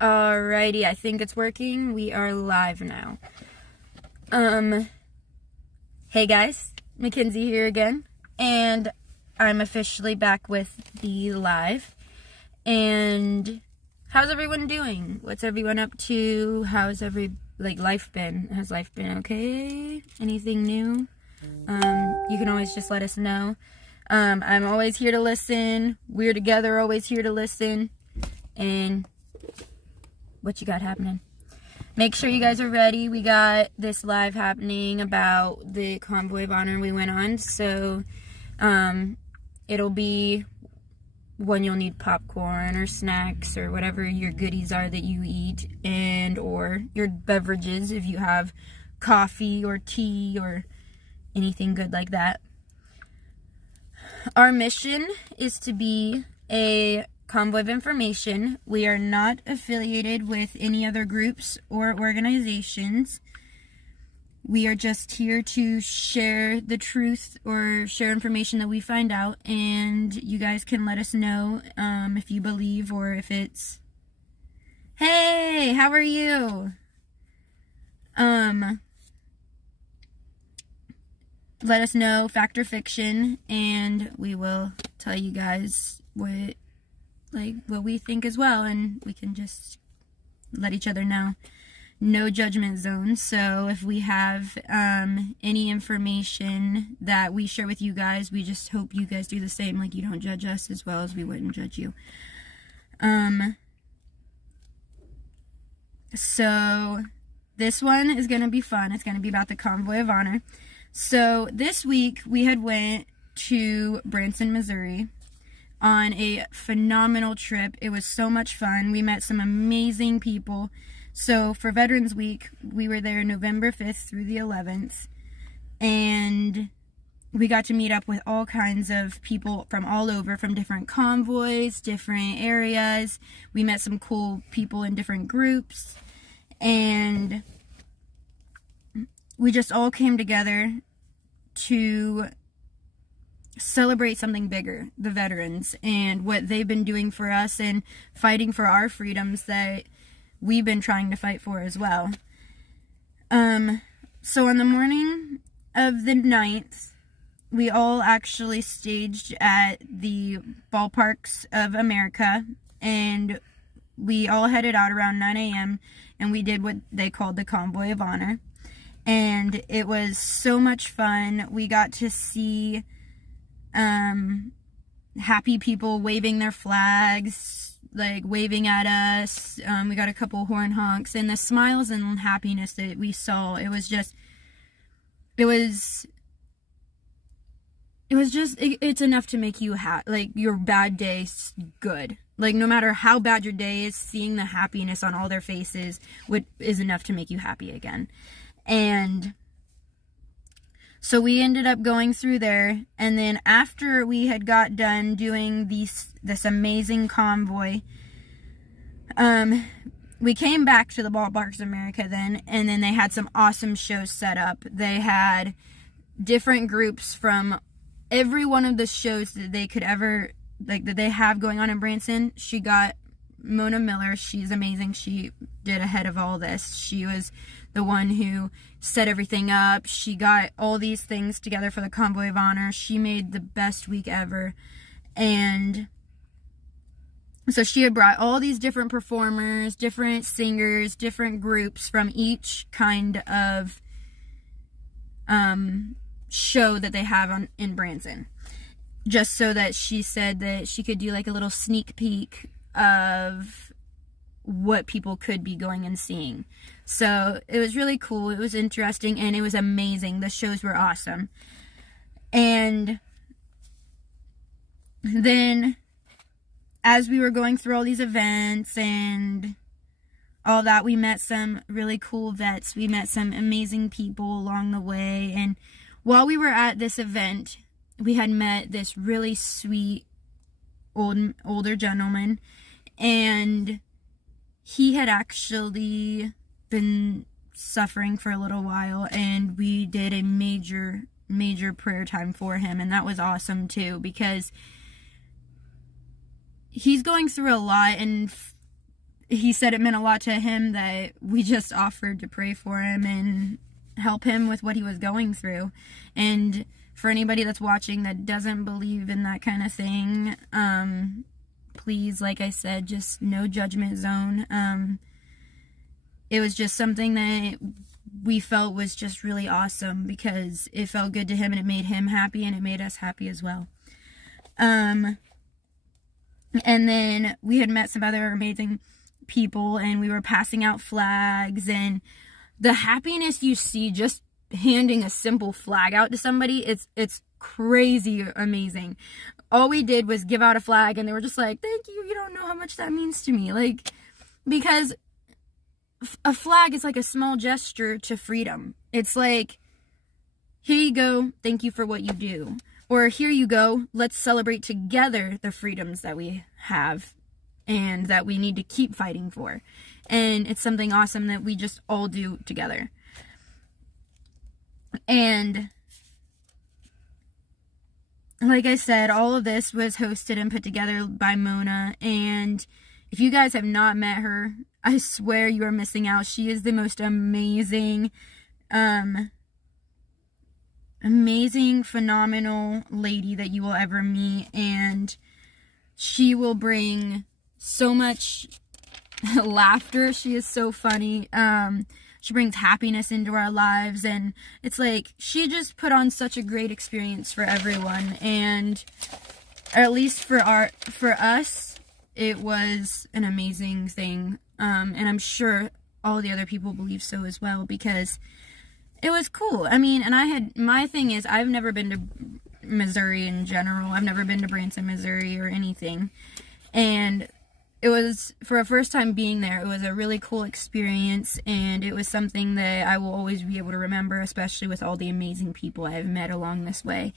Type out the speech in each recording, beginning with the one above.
Alrighty, I think it's working. We are live now. Hey guys, Mackenzie here again, and I'm officially back with the live. And how's everyone doing? What's everyone up to? How's life been? Has life been okay? Anything new? You can always just let us know. I'm always here to listen. We're together, always here to listen. And what you got happening? Make sure you guys are ready. We got this live happening about the Convoy of Honor we went on. So, it'll be when you'll need popcorn or snacks or whatever your goodies are that you eat, and or your beverages if you have coffee or tea or anything good like that. Our mission is to be a convoy of information. We are not affiliated with any other groups or organizations. We are just here to share the truth or share information that we find out, and you guys can let us know if you believe or if it's, hey, how are you? Let us know, fact or fiction, and we will tell you guys what we think as well, and we can just let each other know. No judgment zone. So if we have any information that we share with you guys, we just hope you guys do the same. Like, you don't judge us as well as we wouldn't judge you. So this one is going to be fun. It's going to be about the Convoy of Honor. So this week we had went to Branson, Missouri on a phenomenal trip. It was so much fun. We met some amazing people. So for Veterans Week, we were there November 5th through the 11th, and we got to meet up with all kinds of people from all over, from different convoys, different areas. We met some cool people in different groups, and we just all came together to celebrate something bigger, the veterans, and what they've been doing for us and fighting for our freedoms that we've been trying to fight for as well. So on the morning of the 9th, we all actually staged at the ballparks of America, and we all headed out around 9 a.m. and we did what they called the Convoy of Honor. And it was so much fun. We got to see happy people waving their flags, like waving at us. We got a couple horn honks, and the smiles and happiness that we saw, it's enough to make you like your bad day good. Like, no matter how bad your day is, seeing the happiness on all their faces is enough to make you happy again. And so we ended up going through there, and then after we had got done doing this amazing convoy, we came back to the Ballparks of America then, and then they had some awesome shows set up. They had different groups from every one of the shows that they could ever, that they have going on in Branson. She got Mona Miller. She's amazing. She did ahead of all this. She was the one who set everything up. She got all these things together for the Convoy of Honor. She made the best week ever. And so she had brought all these different performers, different singers, different groups from each kind of show that they have in Branson. Just so that she said that she could do like a little sneak peek of what people could be going and seeing. So it was really cool. It was interesting, and it was amazing. The shows were awesome. And then as we were going through all these events and all that, we met some really cool vets. We met some amazing people along the way. And while we were at this event, we had met this really sweet older gentleman, and he had actually been suffering for a little while, and we did a major prayer time for him, and that was awesome too, because he's going through a lot, and he said it meant a lot to him that we just offered to pray for him and help him with what he was going through. And for anybody that's watching that doesn't believe in that kind of thing, please, like I said, just no judgment zone. It was just something that we felt was just really awesome because it felt good to him and it made him happy and it made us happy as well. And then we had met some other amazing people and we were passing out flags, and the happiness you see just handing a simple flag out to somebody, it's crazy amazing. All we did was give out a flag and they were just like, thank you, you don't know how much that means to me. Like, because a flag is like a small gesture to freedom. It's like, here you go, thank you for what you do. Or here you go, let's celebrate together the freedoms that we have and that we need to keep fighting for. And it's something awesome that we just all do together. And like I said, all of this was hosted and put together by Mona. And if you guys have not met her, I swear you are missing out. She is the most amazing, phenomenal lady that you will ever meet. And she will bring so much laughter. She is so funny. She brings happiness into our lives, and it's like she just put on such a great experience for everyone, and at least for us, it was an amazing thing. And I'm sure all the other people believe so as well, because it was cool. I mean, and my thing is, I've never been to Missouri in general. I've never been to Branson, Missouri or anything. And it was, for a first time being there, it was a really cool experience, and it was something that I will always be able to remember, especially with all the amazing people I've met along this way.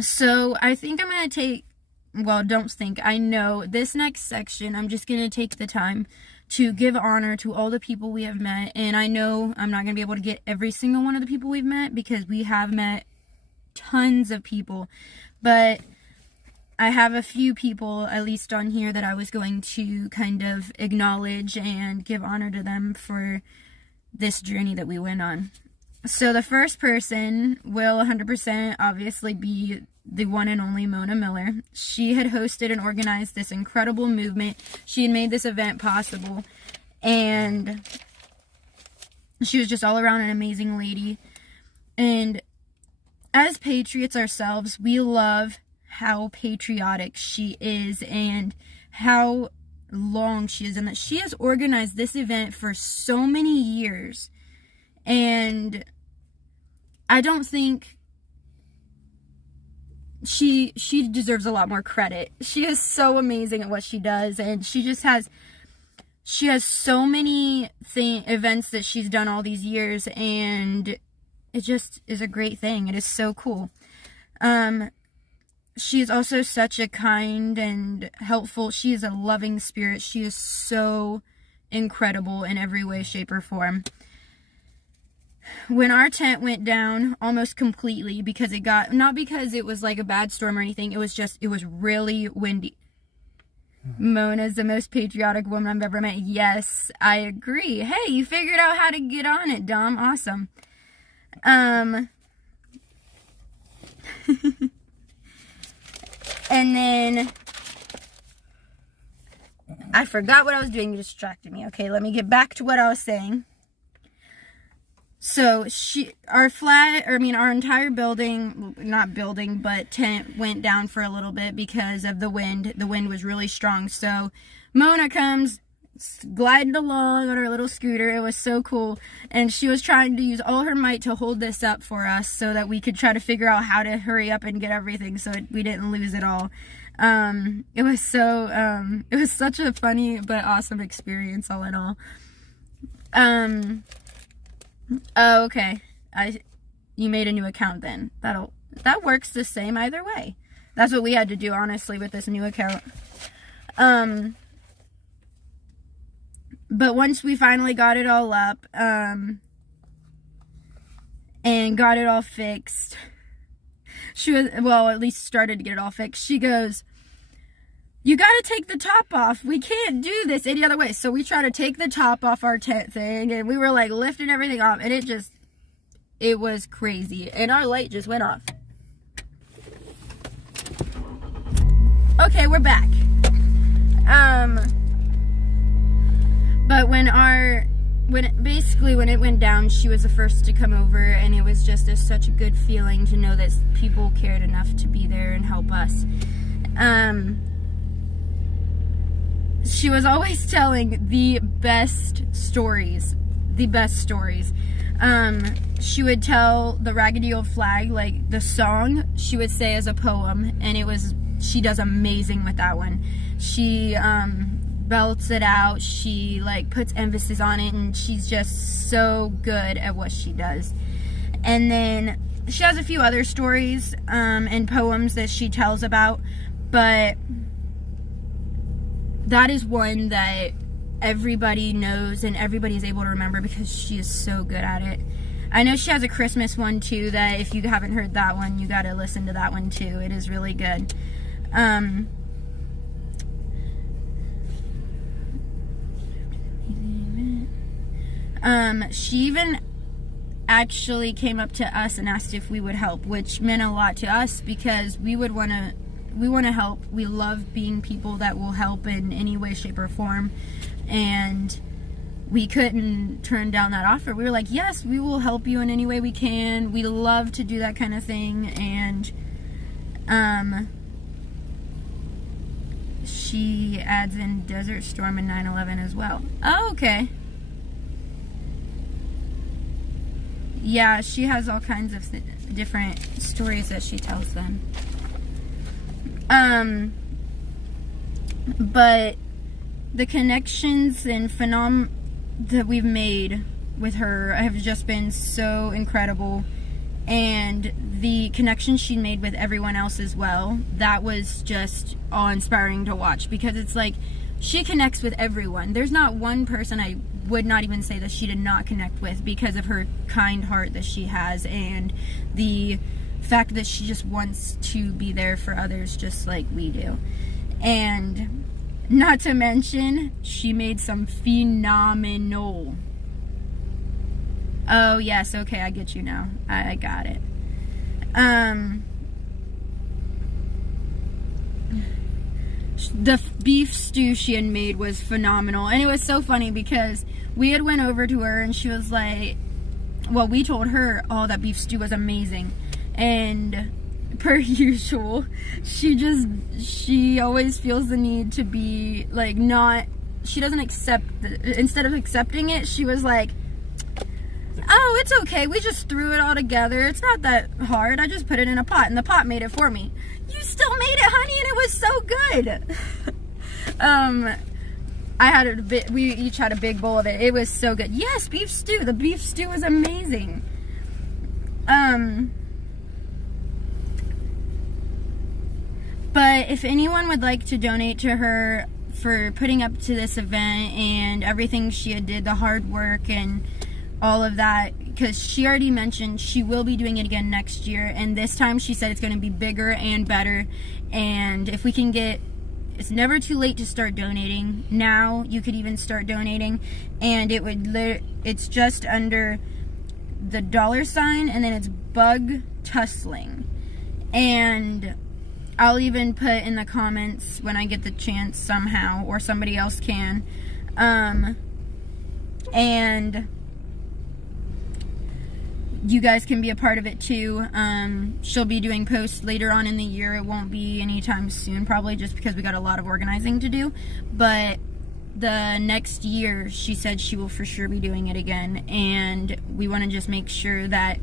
So I think I'm going to I know this next section, I'm just going to take the time to give honor to all the people we have met. And I know I'm not going to be able to get every single one of the people we've met, because we have met tons of people, but I have a few people, at least on here, that I was going to kind of acknowledge and give honor to them for this journey that we went on. So the first person will 100% obviously be the one and only Mona Miller. She had hosted and organized this incredible movement. She had made this event possible, and she was just all around an amazing lady. And as patriots ourselves, we love how patriotic she is and how long she is, and that she has organized this event for so many years. And I don't think she deserves a lot more credit. She is so amazing at what she does, and she has so many events that she's done all these years, and it just is a great thing. It is so cool. She is also such a kind and helpful, she is a loving spirit. She is so incredible in every way, shape, or form. When our tent went down almost completely, because not because it was like a bad storm or anything, it was really windy. Mona's the most patriotic woman I've ever met. Yes, I agree. Hey, you figured out how to get on it, Dom. Awesome. And then I forgot what I was doing. You distracted me. Okay, let me get back to what I was saying. So our entire tent went down for a little bit because of the wind. The wind was really strong. So Mona comes gliding along on her little scooter. It was so cool. And she was trying to use all her might to hold this up for us so that we could try to figure out how to hurry up and get everything so we didn't lose it all. It was such a funny but awesome experience all in all. Oh, okay. You made a new account then. That works the same either way. That's what we had to do, honestly, with this new account. But once we finally got it all up, and got it all fixed, at least started to get it all fixed, she goes, you gotta take the top off. We can't do this any other way. So we try to take the top off our tent thing, and we were like lifting everything off, and it was crazy. And our light just went off. Okay, we're back. But when it went down, she was the first to come over, and it was just such a good feeling to know that people cared enough to be there and help us. She was always telling the best stories. She would tell the Raggedy Old Flag, like the song, she would say as a poem, and she does amazing with that one. She belts it out, she like puts emphasis on it, and she's just so good at what she does. And then she has a few other stories and poems that she tells about, but that is one that everybody knows and everybody's able to remember because she is so good at it. I know she has a Christmas one too, that if you haven't heard that one, you gotta listen to that one too. It is really good. She even actually came up to us and asked if we would help, which meant a lot to us because we want to help. We love being people that will help in any way, shape, or form, and we couldn't turn down that offer. We were like, yes, we will help you in any way we can. We love to do that kind of thing. And she adds in Desert Storm and 9/11 as well. Oh, okay. Yeah, she has all kinds of different stories that she tells them. But the connections and that we've made with her have just been so incredible, and the connection she made with everyone else as well, that was just awe-inspiring to watch, because it's like she connects with everyone. There's not one person I would not even say that she did not connect with because of her kind heart that she has, and the fact that she just wants to be there for others just like we do. And not to mention, she made some phenomenal... Oh yes, okay, I get you now. I got it. The beef stew she had made was phenomenal, and it was so funny because we had went over to her and she was like, well, we told her, oh, that beef stew was amazing, and per usual, she always feels the need to be like, she doesn't accept instead of accepting it, she was like, oh, it's okay, we just threw it all together, it's not that hard, I just put it in a pot and the pot made it for me. You still made it, honey, and it was so good. We each had a big bowl of it. It was so good. Yes, beef stew. The beef stew was amazing. But if anyone would like to donate to her for putting up to this event and everything she had did, the hard work and all of that, because she already mentioned she will be doing it again next year, and this time she said it's going to be bigger and better. And if we can it's never too late to start donating. Now you could even start donating, and it's just under the $, and then it's bug tussling. And I'll even put in the comments when I get the chance somehow, or somebody else can, and you guys can be a part of it too. She'll be doing posts later on in the year. It won't be anytime soon, probably, just because we got a lot of organizing to do. But the next year, she said she will for sure be doing it again. And we want to just make sure that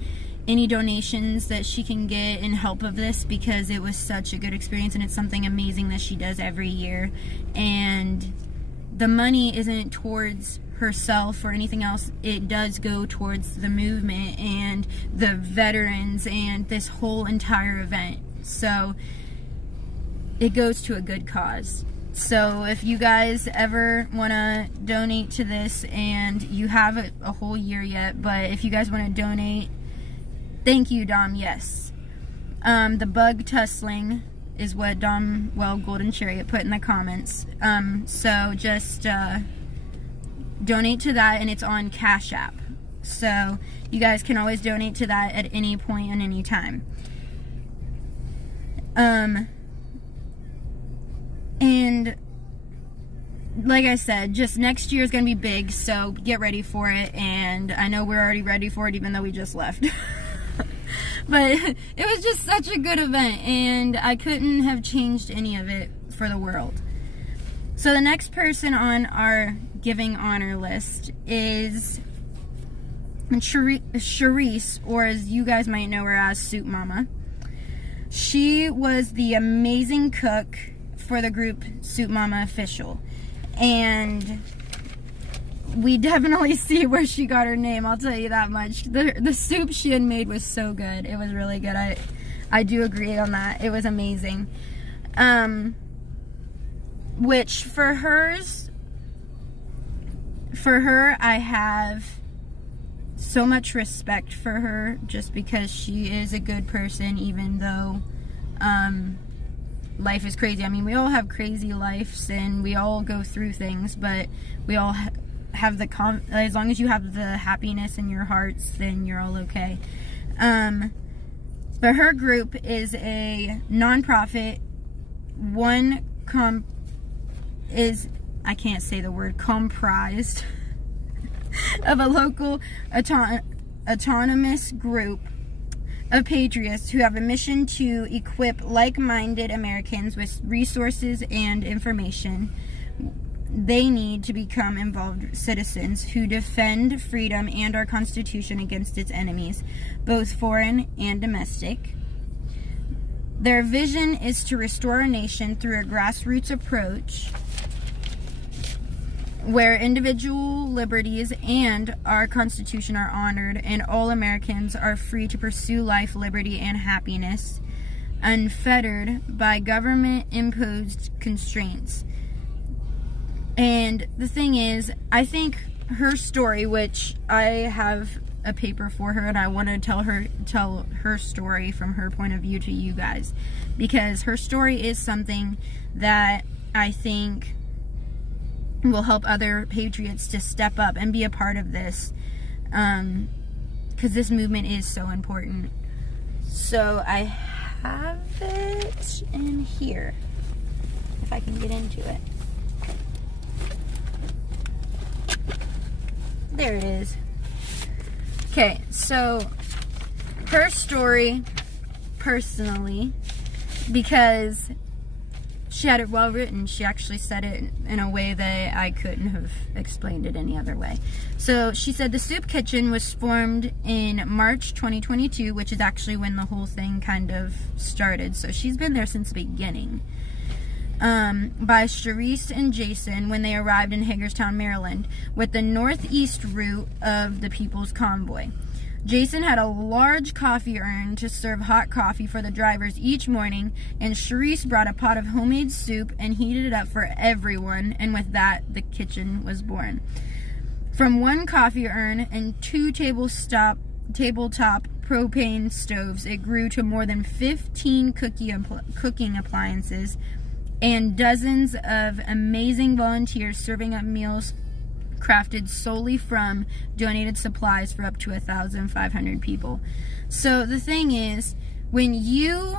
any donations that she can get in help of this, because it was such a good experience and it's something amazing that she does every year. And the money isn't towards herself or anything else. It does go towards the movement and the veterans and this whole entire event. So it goes to a good cause. So if you guys ever want to donate to this, and you have a whole year yet, but if you guys want to donate, thank you, Dom. Yes. The bug tussling is what Domwell Golden Chariot put in the comments. So just donate to that, and it's on Cash App. So you guys can always donate to that at any point and any time. And like I said, just next year is going to be big, so get ready for it. And I know we're already ready for it, even though we just left. But it was just such a good event, and I couldn't have changed any of it for the world. So the next person on our giving honor list is Charisse, or as you guys might know her as, Soup Mama. She was the amazing cook for the group Soup Mama Official. And we definitely see where she got her name, I'll tell you that much. The soup she had made was so good. It was really good. I do agree on that. It was amazing. Which for her, I have so much respect for her, just because she is a good person, even though life is crazy. I mean, we all have crazy lives, and we all go through things, but we all have as long as you have the happiness in your hearts, then you're all okay. But her group is a non-profit, I can't say the word, comprised of a local autonomous group of patriots who have a mission to equip like-minded Americans with resources and information they need to become involved citizens who defend freedom and our Constitution against its enemies, both foreign and domestic. Their vision is to restore our nation through a grassroots approach where individual liberties and our Constitution are honored, and all Americans are free to pursue life, liberty, and happiness, unfettered by government-imposed constraints. And the thing is, I think her story, which I have a paper for her, and I want to tell her story from her point of view to you guys, because her story is something that I think will help other patriots to step up and be a part of this, because this movement is so important. So I have it in here, if I can get into it. There it is. Okay, so her story, personally, because she had it well written, she actually said it in a way that I couldn't have explained it any other way. So she said the soup kitchen was formed in March 2022, which is actually when the whole thing kind of started. So she's been there since the beginning. By Charisse and Jason when they arrived in Hagerstown, Maryland, with the northeast route of the People's Convoy. Jason had a large coffee urn to serve hot coffee for the drivers each morning, and Charisse brought a pot of homemade soup and heated it up for everyone, and with that, the kitchen was born. From one coffee urn and 2 tabletop propane stoves, it grew to more than 15 cooking appliances, and dozens of amazing volunteers serving up meals crafted solely from donated supplies for up to 1,500 people. So the thing is, when you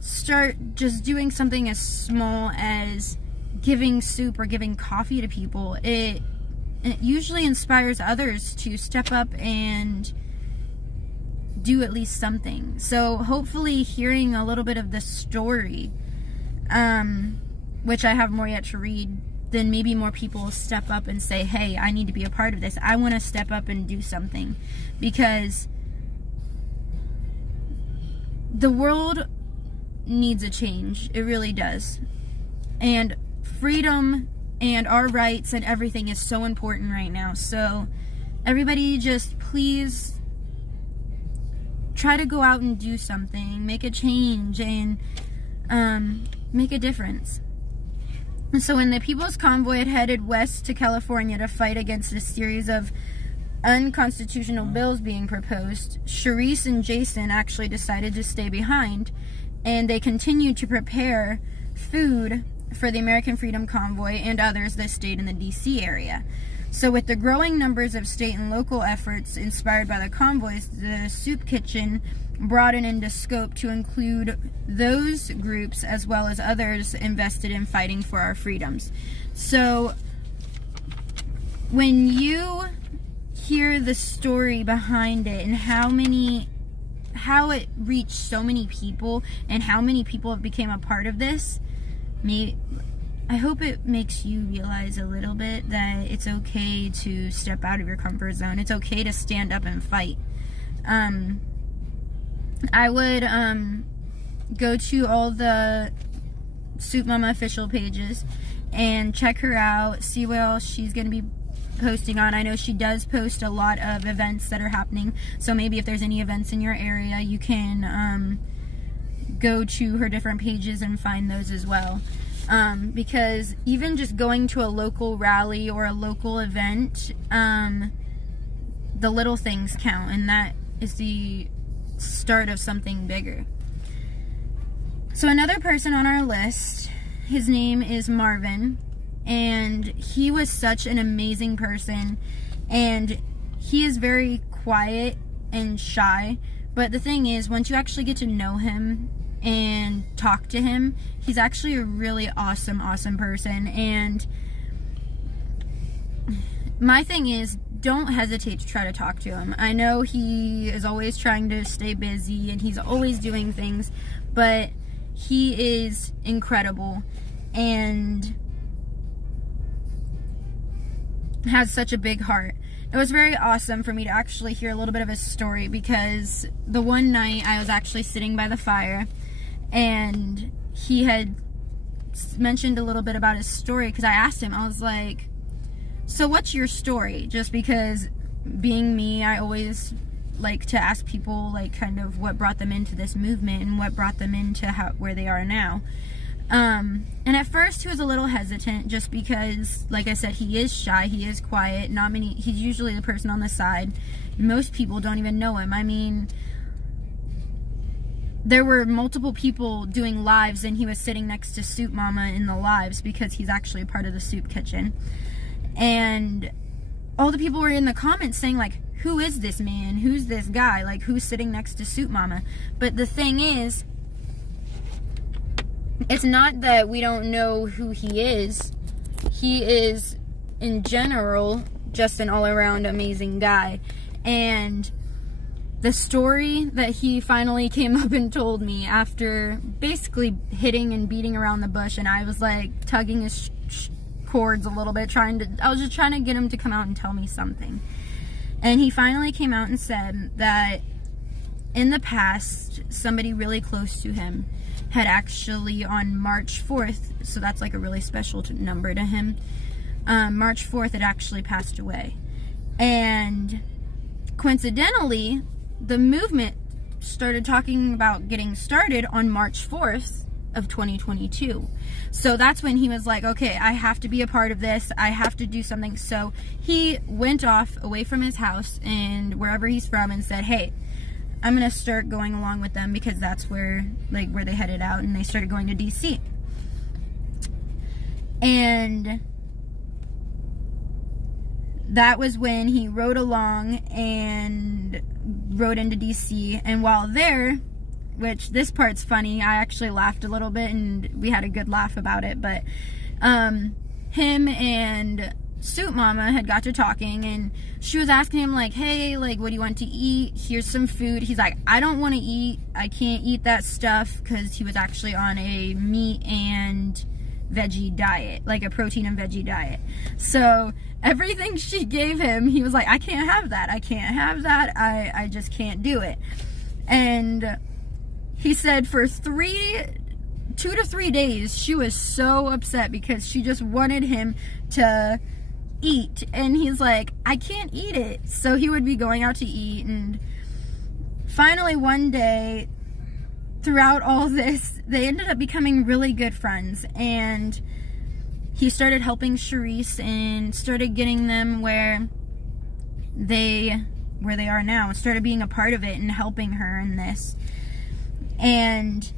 start just doing something as small as giving soup or giving coffee to people, it usually inspires others to step up and do at least something. So hopefully hearing a little bit of the story, which I have more yet to read, then maybe more people will step up and say, hey, I need to be a part of this. I want to step up and do something, because the world needs a change. It really does. And freedom and our rights and everything is so important right now. So everybody just please try to go out and do something, make a change, and make a difference. And so when the People's Convoy had headed west to California to fight against a series of unconstitutional bills being proposed, Charisse and Jason actually decided to stay behind and they continued to prepare food for the American Freedom Convoy and others that stayed in the DC area. So with the growing numbers of state and local efforts inspired by the convoys, the soup kitchen broadened into scope to include those groups as well as others invested in fighting for our freedoms. So when you hear the story behind it and how it reached so many people and how many people have become a part of this, I hope it makes you realize a little bit that it's okay to step out of your comfort zone. It's okay to stand up and fight. I would go to all the Soup Mama official pages and check her out, see what else she's going to be posting on. I know she does post a lot of events that are happening, so maybe if there's any events in your area, you can go to her different pages and find those as well. Because even just going to a local rally or a local event, the little things count, and that is the start of something bigger. So another person on our list, his name is Marvin, and he was such an amazing person, and he is very quiet and shy, but the thing is, once you actually get to know him and talk to him, he's actually a really awesome person. And my thing is, don't hesitate to try to talk to him. I know he is always trying to stay busy and he's always doing things, but he is incredible and has such a big heart. It was very awesome for me to actually hear a little bit of his story, because the one night I was actually sitting by the fire and he had mentioned a little bit about his story, because I asked him, I was like, so what's your story? Just because, being me, I always like to ask people like kind of what brought them into this movement and what brought them into where they are now. And at first he was a little hesitant, just because, like I said, he is shy, he is quiet, he's usually the person on the side. Most people don't even know him. I mean, there were multiple people doing lives and he was sitting next to Soup Mama in the lives, because he's actually a part of the soup kitchen. And all the people were in the comments saying like, who is this man? Who's this guy? Like, who's sitting next to Soup Mama? But the thing is, it's not that we don't know who he is. He is, in general, just an all-around amazing guy. And the story that he finally came up and told me after basically hitting and beating around the bush, and I was like tugging his cords a little bit, I was just trying to get him to come out and tell me something. And he finally came out and said that in the past, somebody really close to him had actually, on March 4th, so that's like a really special number to him, March 4th had actually passed away. And coincidentally, the movement started talking about getting started on March 4th of 2022. So that's when he was like, okay, I have to be a part of this, I have to do something. So he went off away from his house and wherever he's from and said, hey, I'm gonna start going along with them, because that's where they headed out, and they started going to DC. And that was when he rode along and rode into DC. And while there, which this part's funny, I actually laughed a little bit and we had a good laugh about it, but him and Soup Mama had got to talking, and she was asking him like, hey, like, what do you want to eat? Here's some food. He's like, I don't want to eat, I can't eat that stuff, because he was actually on a meat and veggie diet, like a protein and veggie diet. So everything she gave him, he was like, I can't have that, I just can't do it. And he said for 2 to 3 days she was so upset, because she just wanted him to eat, and he's like, I can't eat it. So he would be going out to eat, and finally one day, throughout all this, they ended up becoming really good friends, and he started helping Charisse and started getting them where they are now, started being a part of it and helping her in this. And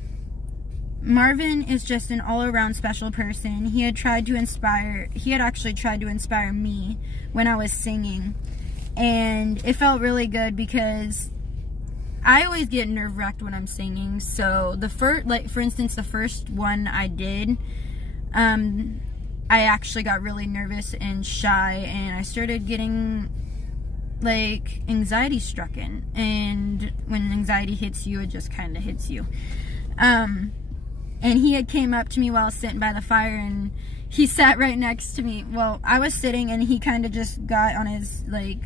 Marvin is just an all-around special person. He had actually tried to inspire me when I was singing. And it felt really good because I always get nerve-wracked when I'm singing. So for instance, the first one I did, I actually got really nervous and shy, and I started getting like anxiety stricken. And when anxiety hits you, it just kind of hits you. And he had came up to me while I was sitting by the fire, and he sat right next to me. Well, I was sitting, and he kind of just got on his, like,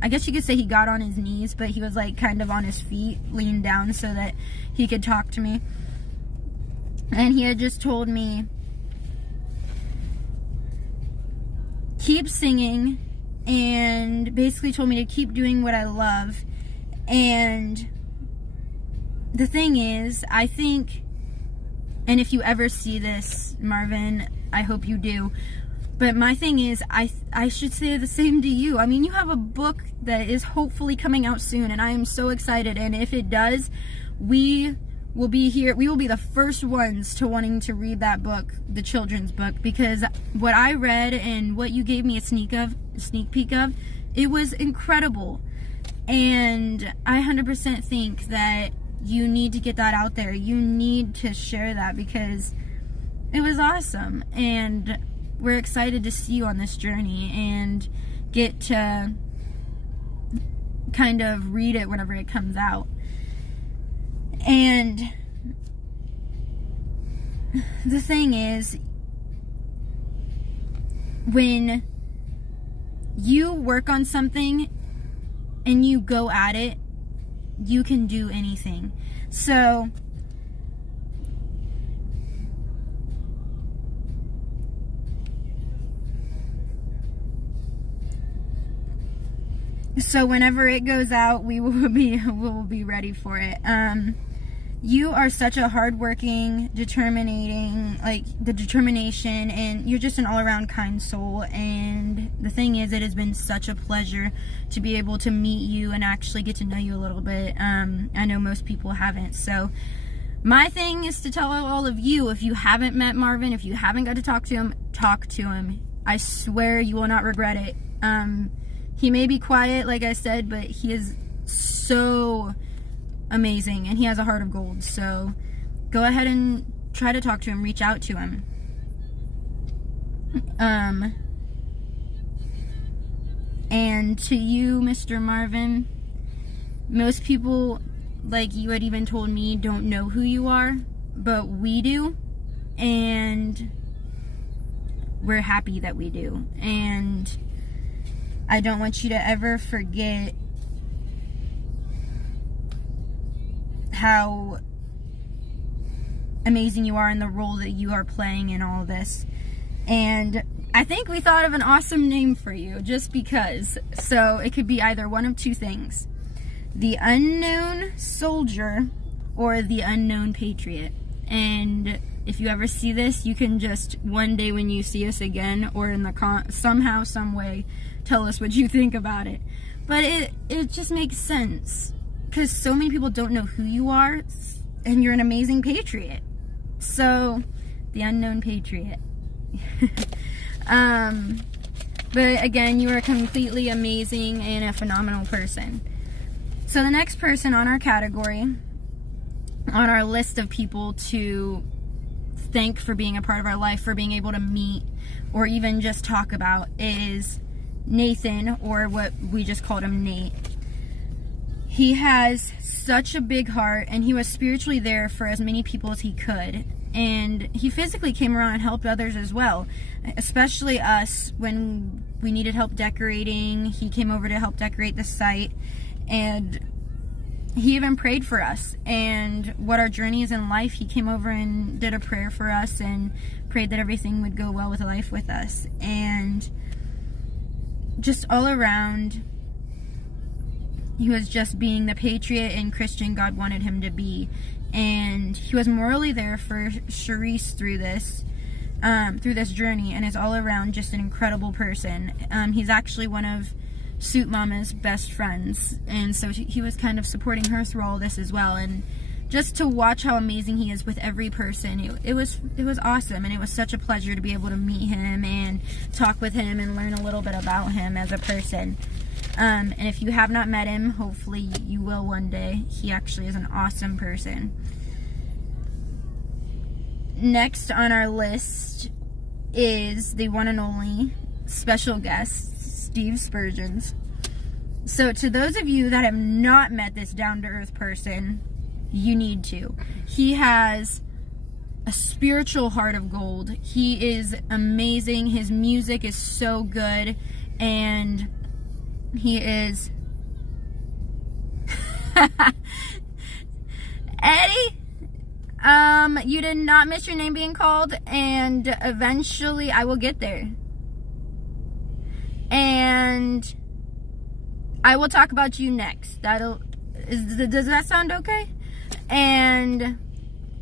I guess you could say he got on his knees, but he was like kind of on his feet, leaned down so that he could talk to me. And he had just told me, keep singing, and basically told me to keep doing what I love. And the thing is, I think, and if you ever see this, Marvin, I hope you do, but my thing is, I should say the same to you. I mean, you have a book that is hopefully coming out soon, and I am so excited. And if it does, we will be the first ones to wanting to read that book, the children's book, because what I read and what you gave me a sneak peek of, it was incredible. And I 100% think that you need to get that out there. You need to share that because it was awesome. And we're excited to see you on this journey and get to kind of read it whenever it comes out. And the thing is, when you work on something and you go at it, you can do anything. So whenever it goes out, we will be ready for it. You are such a hardworking, determination, and you're just an all-around kind soul. And the thing is, it has been such a pleasure to be able to meet you and actually get to know you a little bit. I know most people haven't. So my thing is to tell all of you, if you haven't met Marvin, if you haven't got to talk to him, talk to him. I swear you will not regret it. He may be quiet, like I said, but he is so amazing, and he has a heart of gold. So go ahead and try to talk to him, reach out to him. And to you, Mr. Marvin, most people, like you had even told me, don't know who you are, but we do, and we're happy that we do. And I don't want you to ever forget how amazing you are in the role that you are playing in all this. And I think we thought of an awesome name for you just because. So it could be either one of two things: the Unknown Soldier or the Unknown Patriot. And if you ever see this, you can just one day when you see us again, or in the somehow, some way, tell us what you think about it. But it just makes sense, because so many people don't know who you are, and you're an amazing patriot. So, the Unknown Patriot. But again, you are completely amazing and a phenomenal person. So the next person on our category, on our list of people to thank for being a part of our life, for being able to meet, or even just talk about, is Nathan, or what we just called him, Nate. He has such a big heart, and he was spiritually there for as many people as he could. And he physically came around and helped others as well, especially us when we needed help decorating. He came over to help decorate the site, and he even prayed for us. And what our journey is in life, he came over and did a prayer for us and prayed that everything would go well with life with us. And just all around, he was just being the patriot and Christian God wanted him to be. And he was morally there for Charisse through this journey, and is all around just an incredible person. He's actually one of Suit Mama's best friends, and so he was kind of supporting her through all this as well. And just to watch how amazing he is with every person. It was awesome, and it was such a pleasure to be able to meet him and talk with him and learn a little bit about him as a person. And if you have not met him, hopefully you will one day. He actually is an awesome person. Next on our list is the one and only special guest, Steve Spurgeons. So to those of you that have not met this down-to-earth person, you need to. He has a spiritual heart of gold. He is amazing. His music is so good, and he is Eddie, you did not miss your name being called, and eventually I will get there. And I will talk about you next. Does that sound okay? And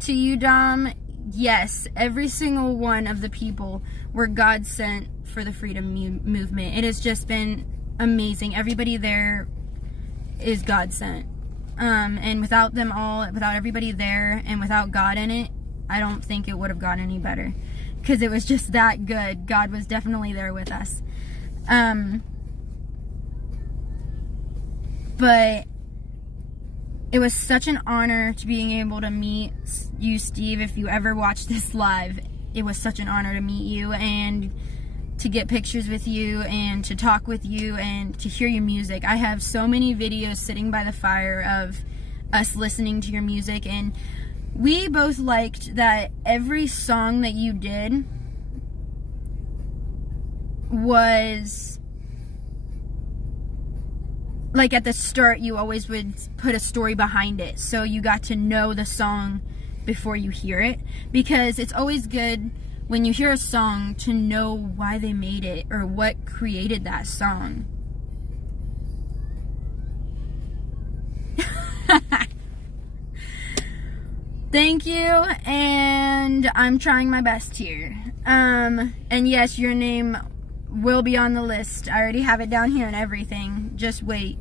to you, Dom, yes, every single one of the people were God sent for the freedom movement. It has just been amazing. Everybody there is God sent. And without them all, without everybody there, and without God in it, I don't think it would have gone any better. Because it was just that good. God was definitely there with us. But it was such an honor to being able to meet you, Steve. If you ever watch this live, it was such an honor to meet you and to get pictures with you and to talk with you and to hear your music. I have so many videos sitting by the fire of us listening to your music, and we both liked that every song that you did was like, at the start you always would put a story behind it, so you got to know the song before you hear it, because it's always good when you hear a song to know why they made it or what created that song. Thank you, and I'm trying my best here. And yes, your name will be on the list. I already have it down here and everything. Just wait.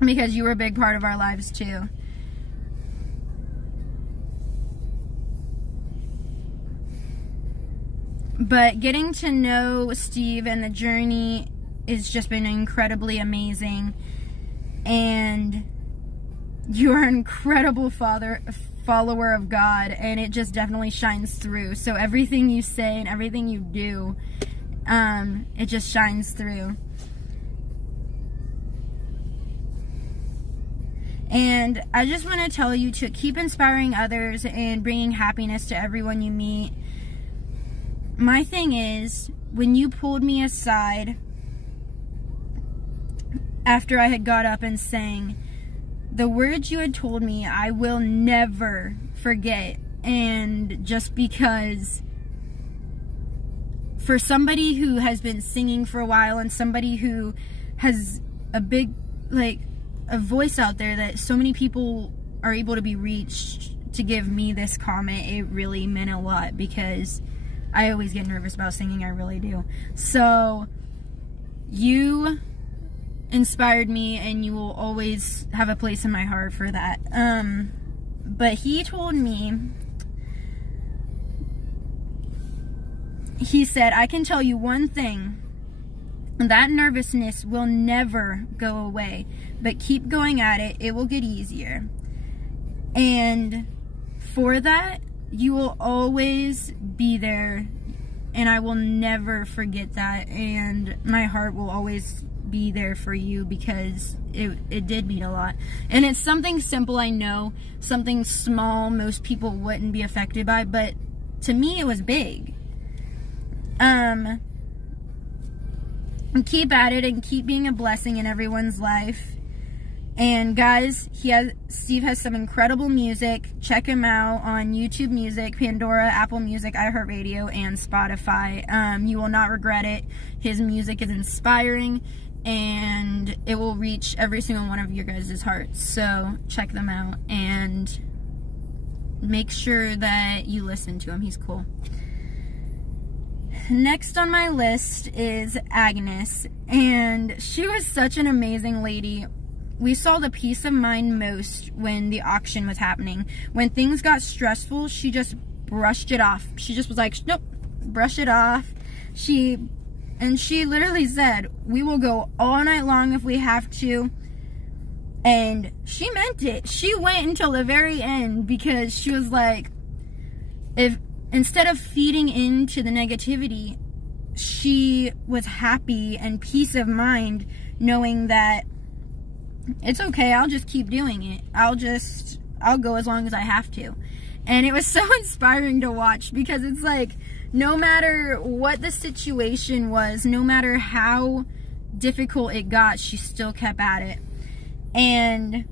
Because you were a big part of our lives too. But getting to know Steve and the journey has just been incredibly amazing. And you are an incredible follower of God, and it just definitely shines through. So everything you say and everything you do, it just shines through. And I just want to tell you to keep inspiring others and bringing happiness to everyone you meet. My thing is, when you pulled me aside after I had got up and sang, the words you had told me I will never forget. And just because for somebody who has been singing for a while and somebody who has a big, like, a voice out there that so many people are able to be reached, to give me this comment, it really meant a lot, because I always get nervous about singing. I really do. So you inspired me, and you will always have a place in my heart for that. But he told me, he said, I can tell you one thing: that nervousness will never go away, but keep going at it. It will get easier. And for that, you will always be there, and I will never forget that, and my heart will always be there for you, because it did mean a lot. And it's something simple, I know, something small most people wouldn't be affected by, but to me it was big. And keep at it and keep being a blessing in everyone's life. And guys, Steve has some incredible music. Check him out on YouTube Music, Pandora, Apple Music, iHeartRadio, and Spotify. You will not regret it. His music is inspiring, and it will reach every single one of your guys' hearts. So check them out and make sure that you listen to him. He's cool. Next on my list is Agnes, and she was such an amazing lady. we saw the peace of mind most when the auction was happening. When things got stressful, she just brushed it off. She just was like, nope, brush it off. She literally said, we will go all night long if we have to. And she meant it. She went until the very end, because she was like, if instead of feeding into the negativity, she was happy and peace of mind knowing that it's okay, I'll just keep doing it. I'll go as long as I have to. And it was so inspiring to watch, because it's like, no matter what the situation was, no matter how difficult it got, she still kept at it. And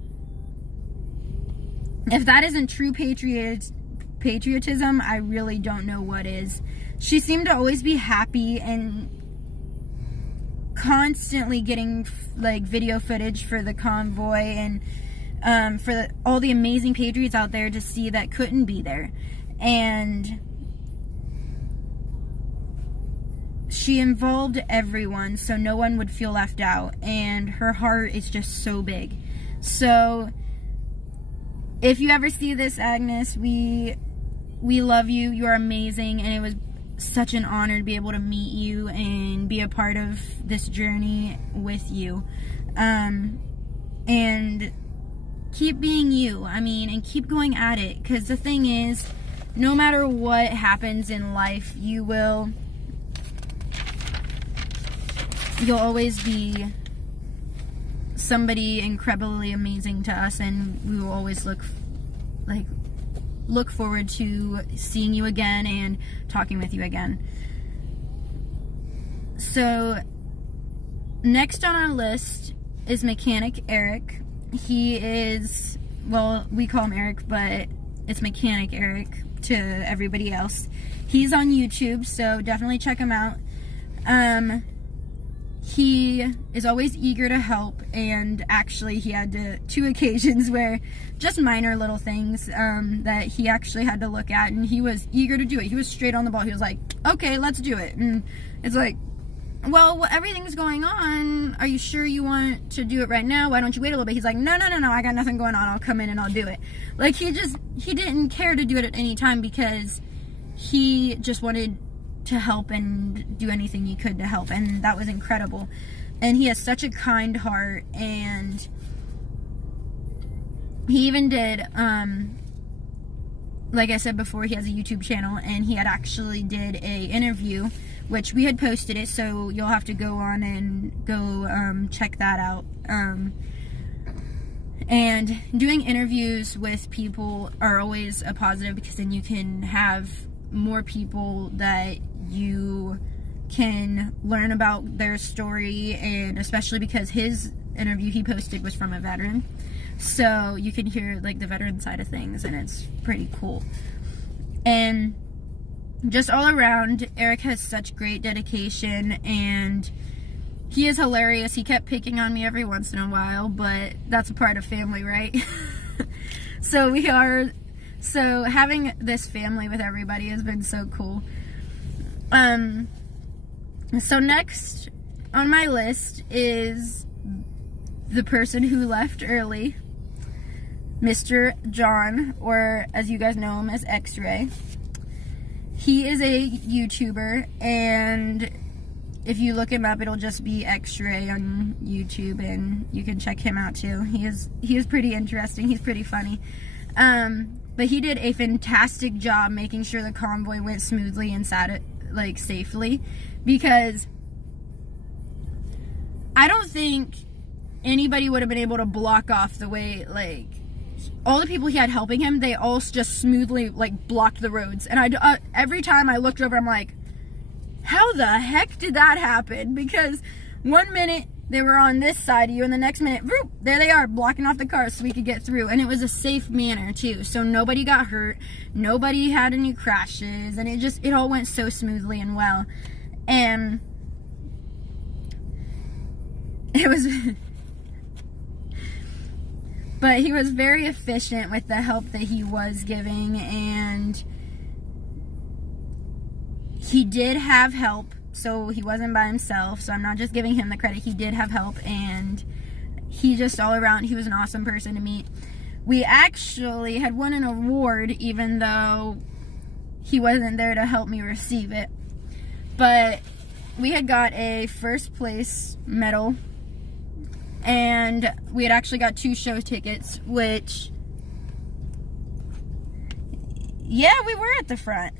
if that isn't true patriotism, I really don't know what is. She seemed to always be happy and constantly getting like video footage for the convoy, and for all the amazing patriots out there to see that couldn't be there. And she involved everyone so no one would feel left out, and her heart is just so big. So if you ever see this, Agnes, we love you. You are amazing, and it was such an honor to be able to meet you and be a part of this journey with you. And keep being you, and keep going at it, because the thing is, no matter what happens in life, you'll always be somebody incredibly amazing to us, and we will always look forward to seeing you again and talking with you again. So next on our list is Mechanic Eric. He is, well, we call him Eric, but it's Mechanic Eric to everybody else. He's on YouTube, so definitely check him out. He is always eager to help, and actually he had two occasions where just minor little things that he actually had to look at, and he was eager to do it. He was straight on the ball. He was like, okay, let's do it. And it's like, well, everything's going on. Are you sure you want to do it right now? Why don't you wait a little bit? He's like, no, I got nothing going on. I'll come in and I'll do it. Like, he didn't care to do it at any time, because he just wanted to help and do anything he could to help, and that was incredible. And he has such a kind heart, and he even did, like I said before, he has a YouTube channel, and he had actually did a interview, which we had posted it, so you'll have to go on and go check that out. And doing interviews with people are always a positive, because then you can have more people that you can learn about their story, and especially because his interview he posted was from a veteran, so you can hear like the veteran side of things, and it's pretty cool. And just all around, Eric has such great dedication, and he is hilarious. He kept picking on me every once in a while, but that's a part of family, right? So having this family with everybody has been so cool. So next on my list is the person who left early, Mr. John, or as you guys know him as X-Ray. He is a YouTuber, and if you look him up, it'll just be X-Ray on YouTube, and you can check him out too. He is pretty interesting. He's pretty funny. But he did a fantastic job making sure the convoy went smoothly and safely, because I don't think anybody would have been able to block off the way, all the people he had helping him, they all just smoothly blocked the roads. And every time I looked over, I'm like, how the heck did that happen? Because one minute they were on this side of you, and the next minute, whoop, there they are, blocking off the cars so we could get through. And it was a safe manner too, so nobody got hurt, nobody had any crashes, and it all went so smoothly and well. And it was but he was very efficient with the help that he was giving, and he did have help, so he wasn't by himself. So I'm not just giving him the credit. He did have help, and he just all around, he was an awesome person to meet. We actually had won an award, even though he wasn't there to help me receive it. But we had got a first place medal, and we had actually got 2 show tickets, which, yeah, we were at the front.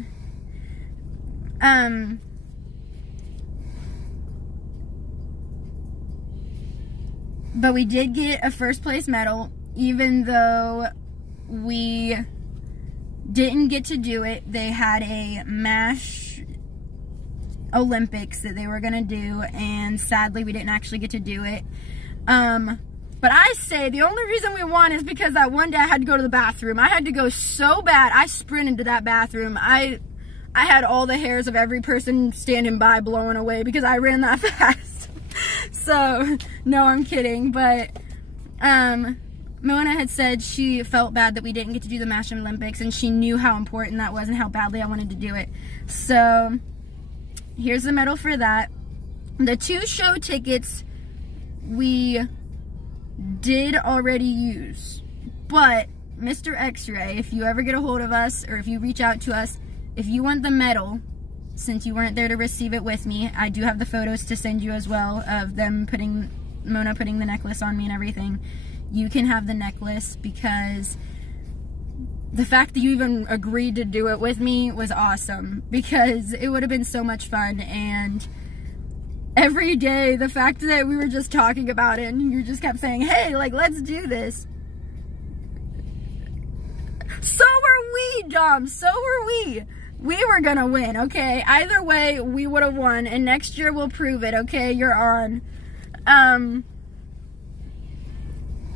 But we did get a first place medal, even though we didn't get to do it. They had a MASH Olympics that they were going to do, and sadly we didn't actually get to do it. But I say the only reason we won is because that one day I had to go to the bathroom. I had to go so bad. I sprinted to that bathroom. I had all the hairs of every person standing by blowing away because I ran that fast. So, no, I'm kidding. But Mona had said she felt bad that we didn't get to do the MASH Olympics, and she knew how important that was and how badly I wanted to do it. So, here's the medal for that. The 2 show tickets we did already use, but Mr. X-Ray, if you ever get a hold of us, or if you reach out to us, if you want the medal, since you weren't there to receive it with me, I do have the photos to send you as well of them Mona putting the necklace on me and everything. You can have the necklace, because the fact that you even agreed to do it with me was awesome, because it would have been so much fun. And every day, the fact that we were just talking about it and you just kept saying, hey, like, let's do this. So were we, Dom. So were we. We were gonna win, okay? Either way, we would have won, and next year we'll prove it, okay? You're on.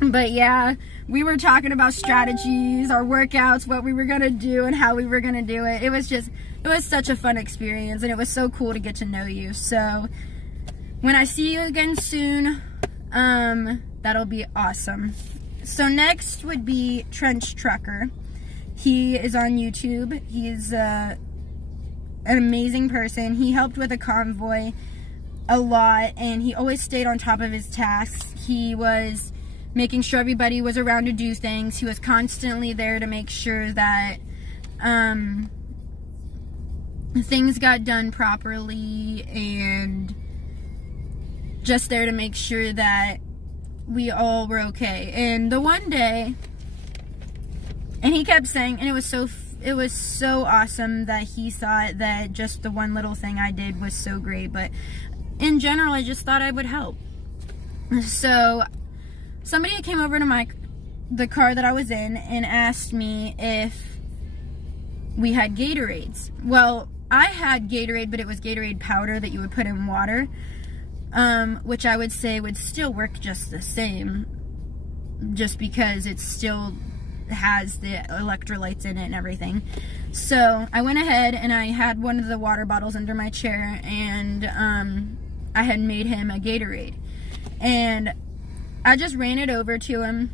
But yeah, we were talking about strategies, our workouts, what we were gonna do, and how we were gonna do it. It was such a fun experience, and it was so cool to get to know you. So, when I see you again soon, that'll be awesome. So next would be Trench Trucker. He is on YouTube. He's an amazing person. He helped with a convoy a lot, and he always stayed on top of his tasks. He was making sure everybody was around to do things. He was constantly there to make sure that things got done properly, and just there to make sure that we all were okay. And the one day, and he kept saying, and it was so awesome that he thought that just the one little thing I did was so great, but in general, I just thought I would help. So somebody came over to the car that I was in and asked me if we had Gatorades. Well, I had Gatorade, but it was Gatorade powder that you would put in water, which I would say would still work just the same, just because it still has the electrolytes in it and everything. So I went ahead and I had one of the water bottles under my chair, and I had made him a Gatorade, and I just ran it over to him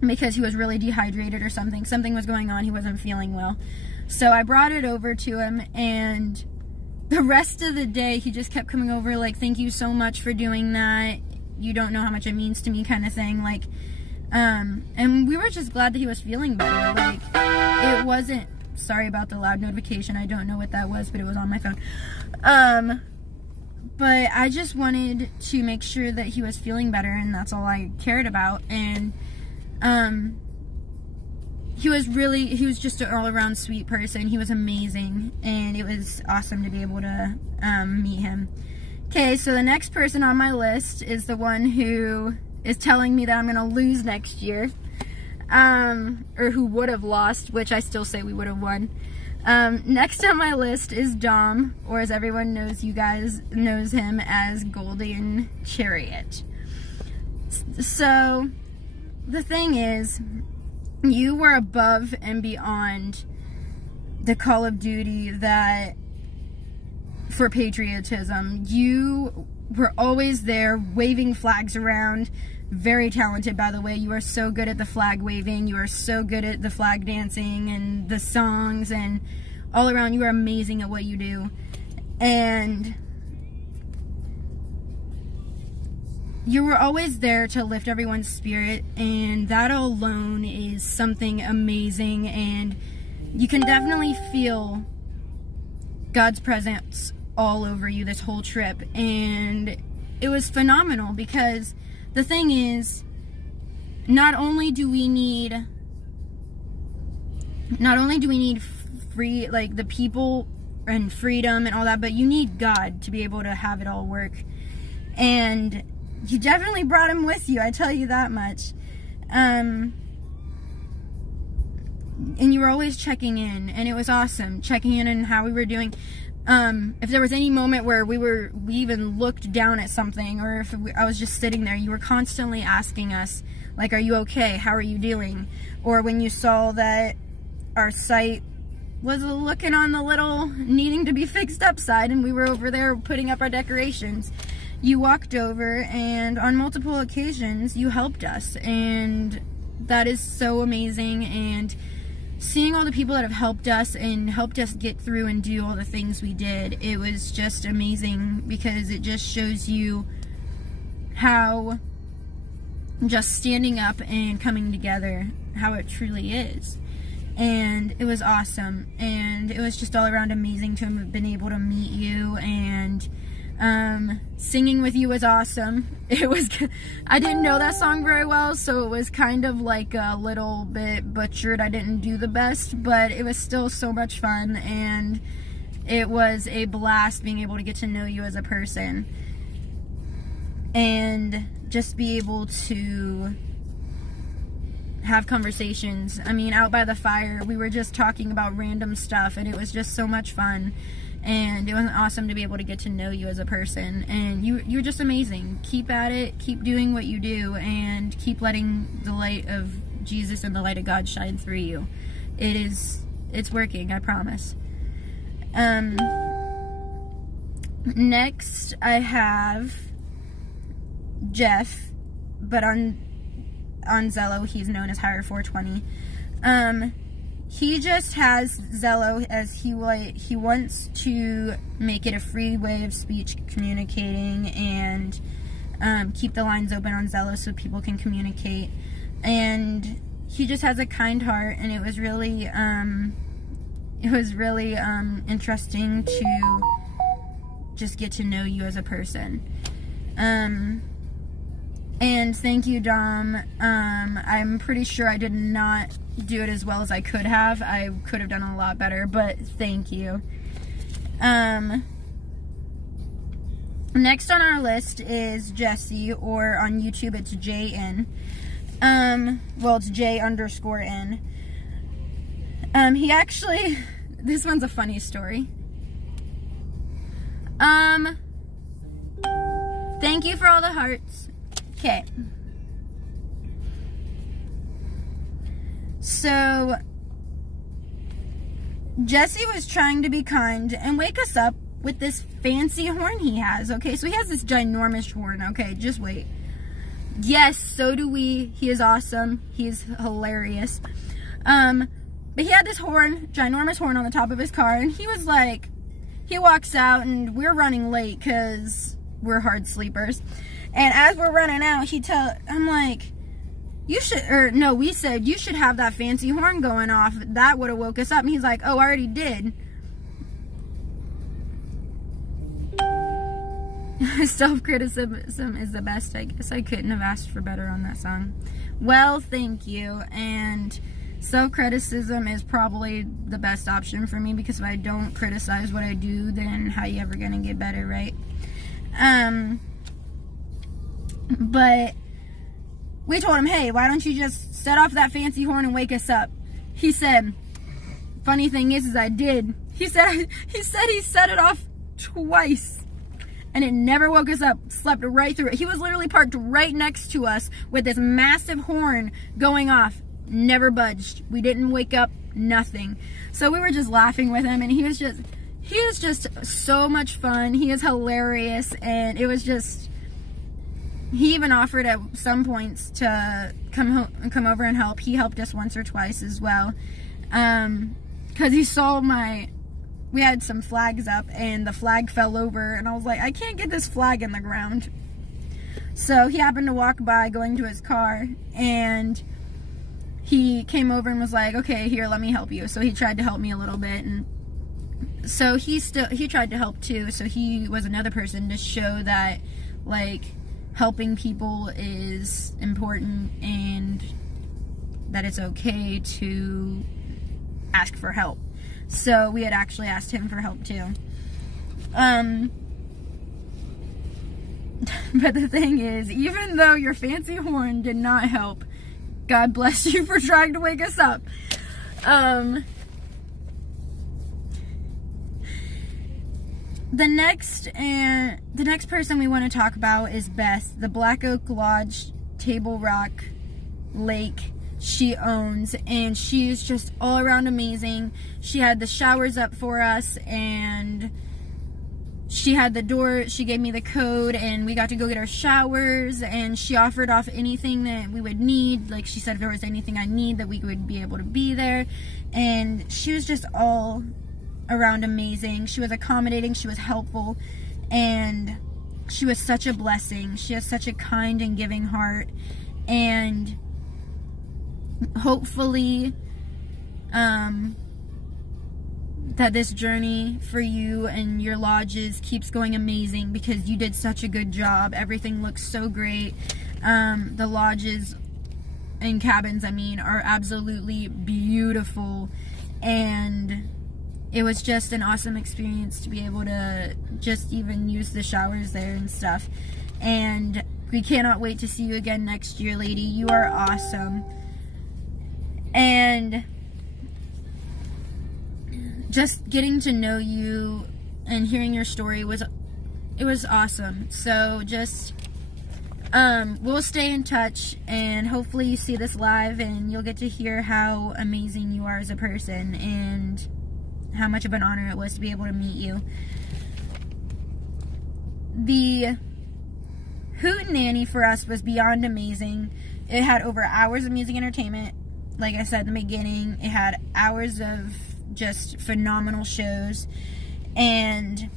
because he was really dehydrated or something. Something was going on. He wasn't feeling well. So I brought it over to him, and the rest of the day he just kept coming over like, thank you so much for doing that. You don't know how much it means to me, kind of thing. Like, and we were just glad that he was feeling better. Like, it wasn't, sorry about the loud notification. I don't know what that was, but it was on my phone. But I just wanted to make sure that he was feeling better, and that's all I cared about. And he was just an all-around sweet person. He was amazing, and it was awesome to be able to meet him. Okay, so the next person on my list is the one who is telling me that I'm going to lose next year, or who would have lost, which I still say we would have won. Next on my list is Dom, or as everyone knows, you guys knows him as Golden Chariot. So the thing is, you were above and beyond the Call of Duty that for patriotism. You were always there waving flags around. Very talented, by the way. You are so good at the flag waving. You are so good at the flag dancing and the songs, and all around you are amazing at what you do. And you were always there to lift everyone's spirit, and that alone is something amazing. And you can definitely feel God's presence all over you this whole trip, and it was phenomenal. Because the thing is, not only do we need free, like, the people and freedom and all that, but you need God to be able to have it all work. And you definitely brought him with you, I tell you that much. And you were always checking in, and it was awesome, checking in on how we were doing. If there was any moment where we even looked down at something, or if I was just sitting there, you were constantly asking us, like, are you okay? How are you doing? Or when you saw that our site was looking on the little needing to be fixed up side, and we were over there putting up our decorations, you walked over, and on multiple occasions you helped us, and that is so amazing. And seeing all the people that have helped us and helped us get through and do all the things we did, it was just amazing, because it just shows you how just standing up and coming together, how it truly is. And it was awesome, and it was just all around amazing to have been able to meet you, and singing with you was awesome. It was, I didn't know that song very well, so it was kind of like a little bit butchered. I didn't do the best, but it was still so much fun, and it was a blast being able to get to know you as a person, and just be able to have conversations. I mean, out by the fire, we were just talking about random stuff, and it was just so much fun. And it was awesome to be able to get to know you as a person. And you're just amazing. Keep at it. Keep doing what you do. And keep letting the light of Jesus and the light of God shine through you. It's working, I promise. Next, I have Jeff. But on Zello, he's known as Hire 420. He just has Zello as he wants to make it a free way of speech communicating, and keep the lines open on Zello so people can communicate. And he just has a kind heart, and it was really interesting to just get to know you as a person. And thank you, Dom. I'm pretty sure I did not do it as well as I could have. I could have done a lot better, but thank you. Next on our list is Jesse, or on YouTube it's JN. Well, it's J_N. He actually, this one's a funny story. Thank you for all the hearts. Okay. So, Jesse was trying to be kind and wake us up with this fancy horn he has, okay? So he has this ginormous horn, okay? Just wait. Yes, so do we. He is awesome. He is hilarious. But he had this horn, ginormous horn on the top of his car, and he was like, he walks out, and we're running late because we're hard sleepers. And as we're running out, I'm like, we said, you should have that fancy horn going off. That would have woke us up. And he's like, oh, I already did. Self-criticism is the best. I guess I couldn't have asked for better on that song. Well, thank you. And self-criticism is probably the best option for me, because if I don't criticize what I do, then how you ever gonna get better, right? But we told him, hey, why don't you just set off that fancy horn and wake us up? He said, funny thing is I did. He said he set it off twice, and it never woke us up. Slept right through it. He was literally parked right next to us with this massive horn going off. Never budged. We didn't wake up, nothing. So we were just laughing with him, and he was just so much fun. He is hilarious, and it was just, he even offered at some points to come over and help. He helped us once or twice as well, because he saw we had some flags up, and the flag fell over, and I was like, I can't get this flag in the ground. So he happened to walk by going to his car, and he came over and was like, okay, here, let me help you. So he tried to help me a little bit, and so he tried to help too. So he was another person to show that, like, helping people is important and that it's okay to ask for help. So we had actually asked him for help too. But the thing is, even though your fancy horn did not help, God bless you for trying to wake us up. The next person we want to talk about is Beth, the Black Oak Lodge Table Rock Lake she owns, and she's just all around amazing. She had the showers up for us, and she had the door, she gave me the code, and we got to go get our showers, and she offered off anything that we would need. Like, she said if there was anything I need that we would be able to be there, and she was just all around amazing. She was accommodating, she was helpful, and she was such a blessing. She has such a kind and giving heart, and hopefully that this journey for you and your lodges keeps going amazing, because you did such a good job. Everything looks so great. The lodges and cabins, I mean, are absolutely beautiful, and it was just an awesome experience to be able to just even use the showers there and stuff. And we cannot wait to see you again next year, lady. You are awesome. And just getting to know you and hearing your story was awesome. So just we'll stay in touch, and hopefully you see this live and you'll get to hear how amazing you are as a person and how much of an honor it was to be able to meet you. The Hootenanny for us was beyond amazing. It had over hours of music entertainment. Like I said in the beginning, it had hours of just phenomenal shows, and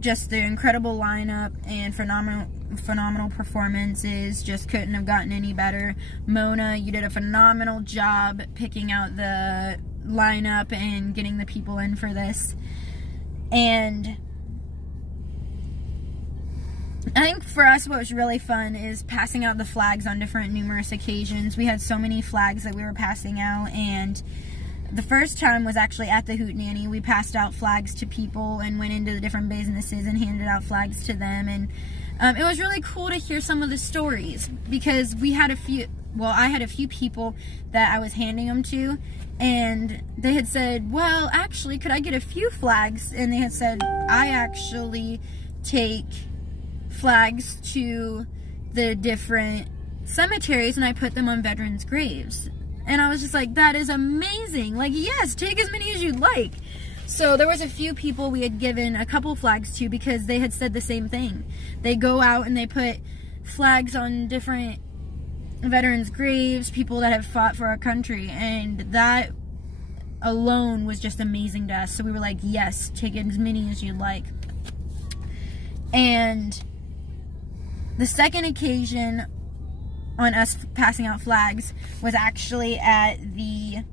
just the incredible lineup and phenomenal performances. Just couldn't have gotten any better. Mona, you did a phenomenal job picking out the lineup and getting the people in for this. And I think for us what was really fun is passing out the flags on numerous occasions. We had so many flags that we were passing out, and the first time was actually at the Hootenanny. We passed out flags to people and went into the different businesses and handed out flags to them, and it was really cool to hear some of the stories, because I had a few people that I was handing them to, and they had said, well, actually, could I get a few flags? And they had said, I actually take flags to the different cemeteries and I put them on veterans' graves. And I was just like, that is amazing. Like, yes, take as many as you'd like. So there was a few people we had given a couple flags to, because they had said the same thing. They go out and they put flags on different veterans' graves, people that have fought for our country, and that alone was just amazing to us. So we were like, yes, take as many as you'd like. And the second occasion on us passing out flags was actually at the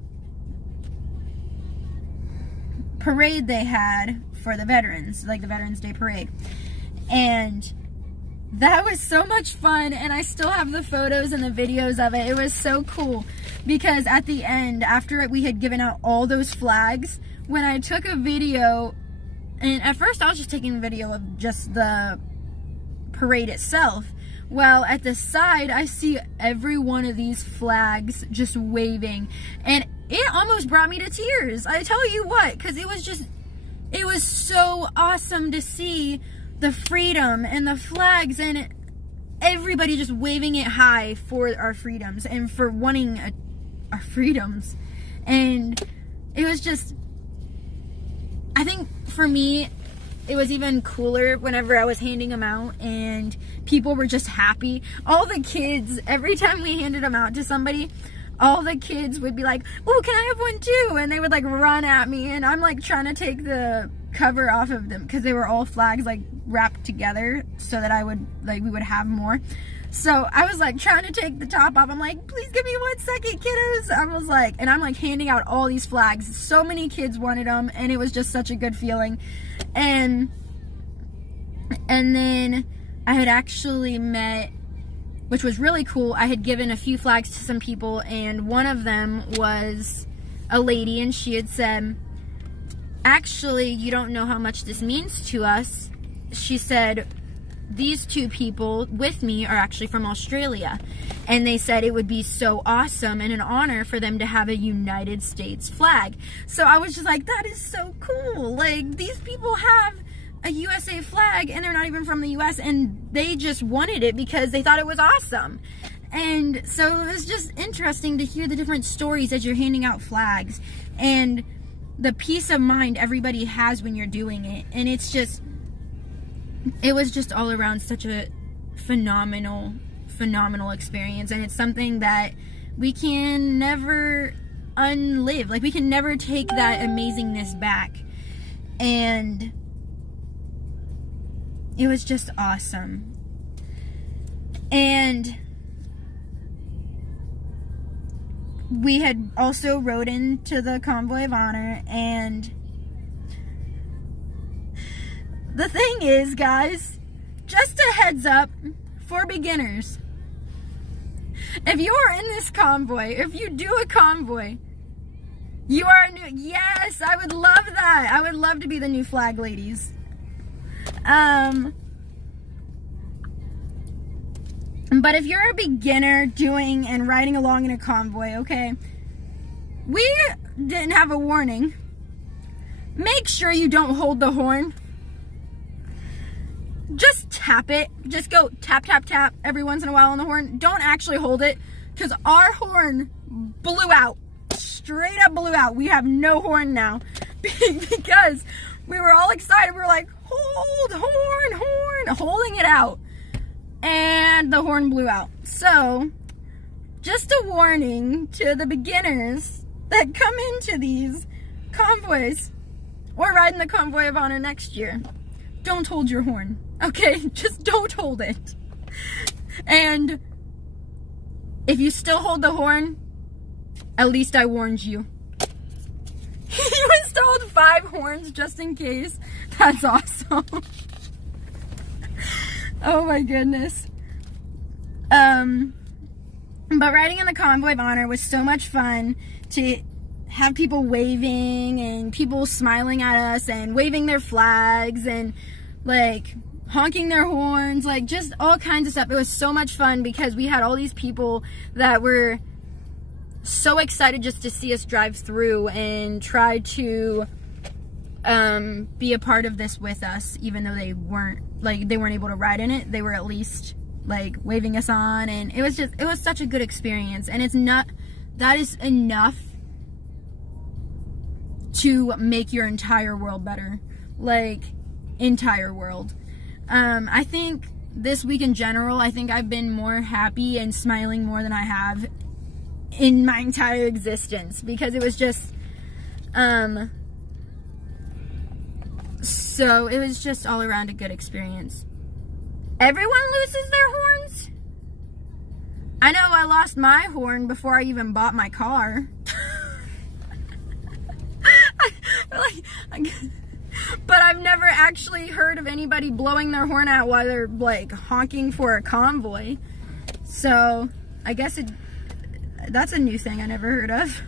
parade they had for the veterans, like the Veterans Day Parade. And that was so much fun, and I still have the photos and the videos of it. It was so cool, because at the end, after we had given out all those flags, when I took a video, and at first I was just taking a video of just the parade itself. Well, at the side, I see every one of these flags just waving, and it almost brought me to tears. I tell you what, because it was so awesome to see the freedom and the flags and everybody just waving it high for our freedoms and for wanting our freedoms. And it was just, I think for me, it was even cooler whenever I was handing them out and people were just happy. All the kids, every time we handed them out to somebody, all the kids would be like, oh, can I have one too? And they would like run at me, and I'm like trying to take the cover off of them because they were all flags like wrapped together so that we would have more. So I was like trying to take the top off. I'm like, please give me 1 second, kiddos. I was like, and I'm like handing out all these flags. So many kids wanted them, and it was just such a good feeling. And then I had actually met, which was really cool, I had given a few flags to some people, and one of them was a lady, and she had said, actually, you don't know how much this means to us. She said, these 2 people with me are actually from Australia, and they said it would be so awesome and an honor for them to have a United States flag. So I was just like, that is so cool. Like, these people have a USA flag and they're not even from the US, and they just wanted it because they thought it was awesome. And so it was just interesting to hear the different stories as you're handing out flags and the peace of mind everybody has when you're doing it. And it was just all around such a phenomenal experience, and it's something that we can never unlive. Like, we can never take that amazingness back. And it was just awesome. And we had also rode into the Convoy of Honor, and the thing is, guys, just a heads up for beginners. If you are in this convoy, if you do a convoy, you are new. Yes, I would love that. I would love to be the new flag ladies. But if you're a beginner doing and riding along in a convoy, okay, we didn't have a warning. Make sure you don't hold the horn. Just tap it. Just go tap, tap, tap every once in a while on the horn. Don't actually hold it, because our horn blew out. Straight up blew out. We have no horn now because we were all excited. We were like, hold, horn, holding it out. And the horn blew out. So, just a warning to the beginners that come into these convoys or ride in the Convoy of Honor next year. Don't hold your horn, okay? Just don't hold it. And if you still hold the horn, at least I warned you. You installed 5 horns just in case. That's awesome. Oh my goodness. But riding in the Convoy of Honor was so much fun to have people waving and people smiling at us and waving their flags and like honking their horns, like just all kinds of stuff. It was so much fun because we had all these people that were so excited just to see us drive through and try to be a part of this with us, even though they weren't able to ride in it. They were at least like waving us on, and it was such a good experience. And that is enough to make your entire world better, like entire world. I think this week in general, I think I've been more happy and smiling more than I have in my entire existence, because it was just so it was just all around a good experience. Everyone loses their horns. I know I lost my horn before I even bought my car. But I've never actually heard of anybody blowing their horn out while they're like honking for a convoy. So I guess that's a new thing I never heard of.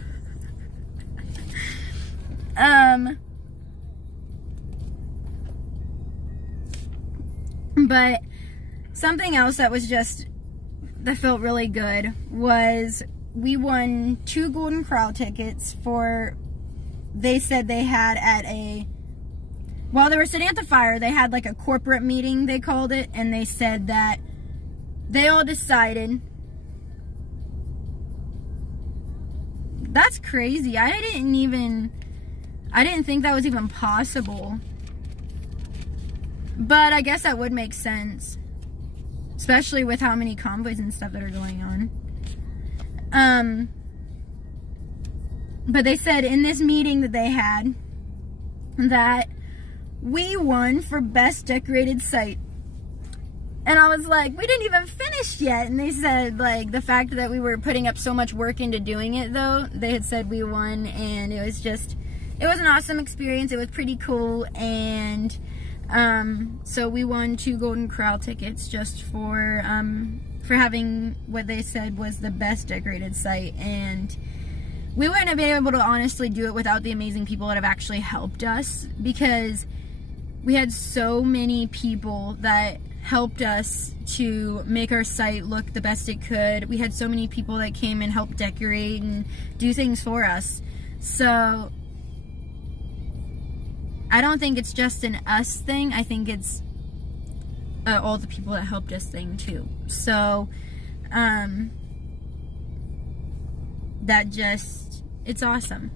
But something else that felt really good was we won 2 Golden Corral tickets they said they had while they were sitting at the fire, they had like a corporate meeting, they called it, and they said that they all decided. That's crazy. I didn't think that was even possible. But I guess that would make sense, especially with how many convoys and stuff that are going on. But they said in this meeting that they had that we won for best decorated site. And I was like, we didn't even finish yet. And they said, like, the fact that we were putting up so much work into doing it, though, they had said we won. And it was an awesome experience. It was pretty cool. And so we won 2 Golden Corral tickets just for having what they said was the best decorated site. And we wouldn't have been able to honestly do it without the amazing people that have actually helped us, because we had so many people that helped us to make our site look the best it could. We had so many people that came and helped decorate and do things for us. So I don't think it's just an us thing. I think it's all the people that helped us thing too. So it's awesome.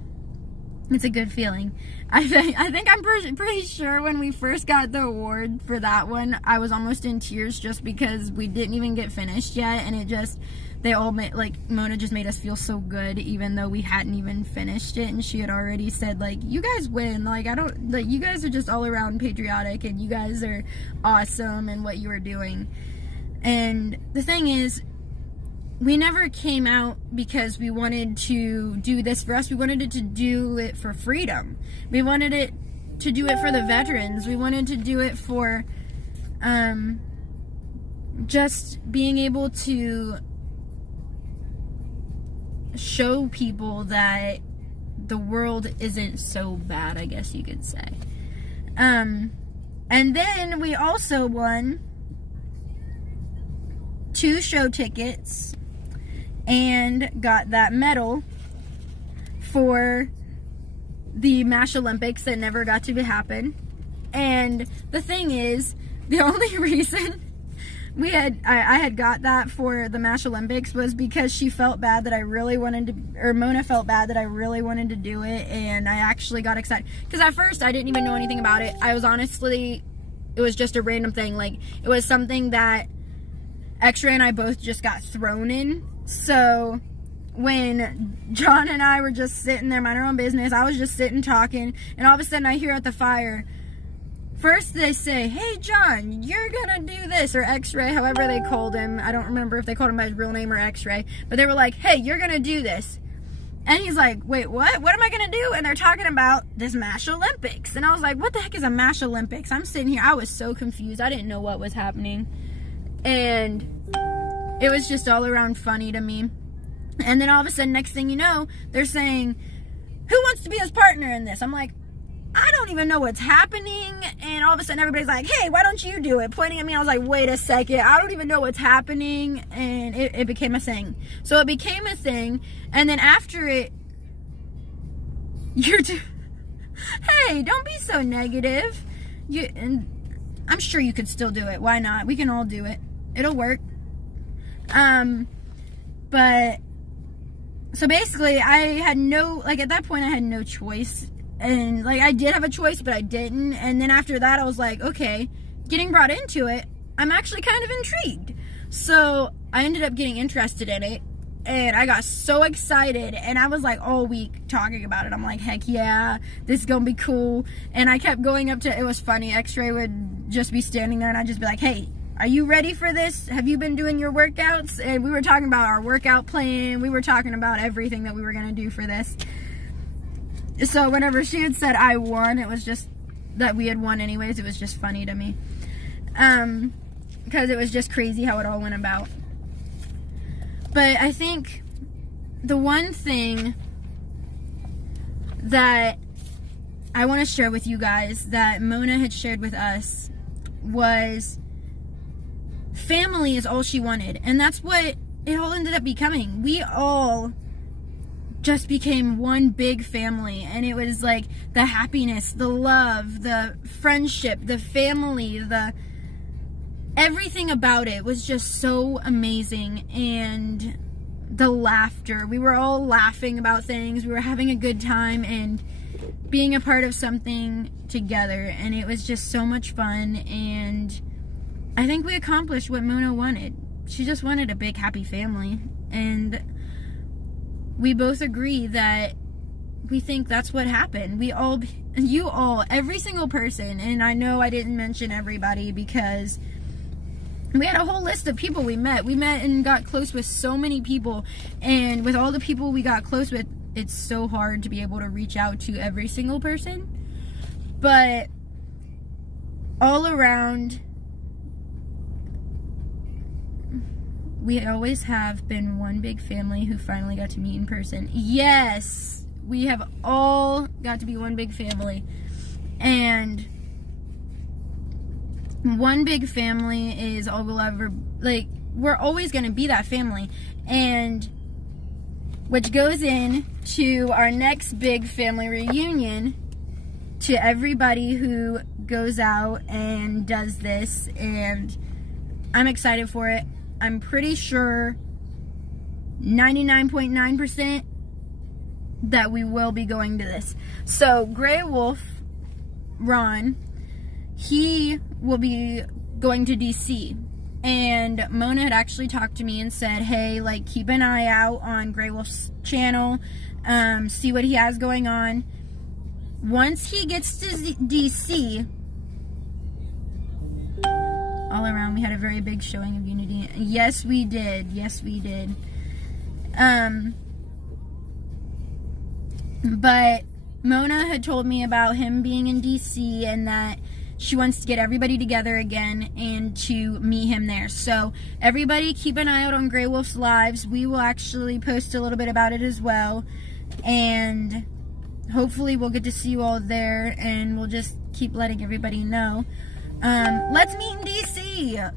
It's a good feeling. I think I'm pretty sure when we first got the award for that one, I was almost in tears just because we didn't even get finished yet, and they all made, like, Mona just made us feel so good even though we hadn't even finished it, and she had already said, like, you guys win, like, you guys are just all around patriotic, and you guys are awesome in what you are doing. And the thing is, we never came out because we wanted to do this for us. We wanted to do it for freedom. We wanted it to do it for the veterans. We wanted to do it for just being able to show people that the world isn't so bad, I guess you could say. And then we also won 2 show tickets and got that medal for the MASH Olympics that never got to happen. And the thing is, the only reason I had got that for the MASH Olympics was because she felt bad that I really wanted to, or Mona felt bad that I really wanted to do it, and I actually got excited. Because at first I didn't even know anything about it. I was honestly, it was just a random thing. Like, it was something that X-Ray and I both just got thrown in. So when John and I were just sitting there minding our own business, I was just sitting talking, and all of a sudden I hear at the fire, first they say, hey John, you're gonna do this, or X-Ray, however they called him. I don't remember if they called him by his real name or X-Ray, but they were like, hey, you're gonna do this. And he's like, wait, what? What am I gonna do? And they're talking about this MASH Olympics. And I was like, what the heck is a MASH Olympics? I'm sitting here, I was so confused. I didn't know what was happening. And it was just all around funny to me. And then all of a sudden, next thing you know, they're saying, who wants to be his partner in this? I'm like, I don't even know what's happening. And all of a sudden everybody's like, hey, why don't you do it? Pointing at me. I was like, wait a second, I don't even know what's happening. And it became a thing. So it became a thing. And then after it, hey, don't be so negative. And I'm sure you could still do it. Why not? We can all do it. It'll work. But so basically I had at that point I had no choice. And like, I did have a choice, but I didn't. And then after that, I was like, okay, getting brought into it, I'm actually kind of intrigued. So I ended up getting interested in it, and I got so excited, and I was like all week talking about it. I'm like, heck yeah, this is gonna be cool. And I kept going up to, it was funny, X-Ray would just be standing there, and I'd just be like, hey, are you ready for this? Have you been doing your workouts? And we were talking about our workout plan. We were talking about everything that we were gonna do for this. So whenever she had said I won, it was just that we had won anyways. It was just funny to me. Because it was just crazy how it all went about. But I think the one thing that I want to share with you guys that Mona had shared with us was family is all she wanted. And that's what it all ended up becoming. We all just became one big family, and it was like the happiness, the love, the friendship, the family, everything about it was just so amazing. And the laughter, we were all laughing about things, we were having a good time and being a part of something together, and it was just so much fun. And I think we accomplished what Mona wanted. She just wanted a big happy family, and we both agree that we think that's what happened. Every single person, and I know I didn't mention everybody because we had a whole list of people we met. We met and got close with so many people, and with all the people we got close with, it's so hard to be able to reach out to every single person. But all around, we always have been one big family who finally got to meet in person. Yes, we have all got to be one big family. And one big family is all we'll ever, like, we're always going to be that family. And which goes in to our next big family reunion, to everybody who goes out and does this, and I'm excited for it. I'm pretty sure 99.9% that we will be going to this. So Grey Wolf Ron, he will be going to DC, and Mona had actually talked to me and said, hey, like, keep an eye out on Grey Wolf's channel, see what he has going on. Once he gets to DC, all around, we had a very big showing of unity. Yes, we did. Yes, we did. But Mona had told me about him being in DC and that she wants to get everybody together again and to meet him there. So everybody keep an eye out on Grey Wolf's lives. We will actually post a little bit about it as well. And hopefully we'll get to see you all there, and we'll just keep letting everybody know. Let's meet in DC.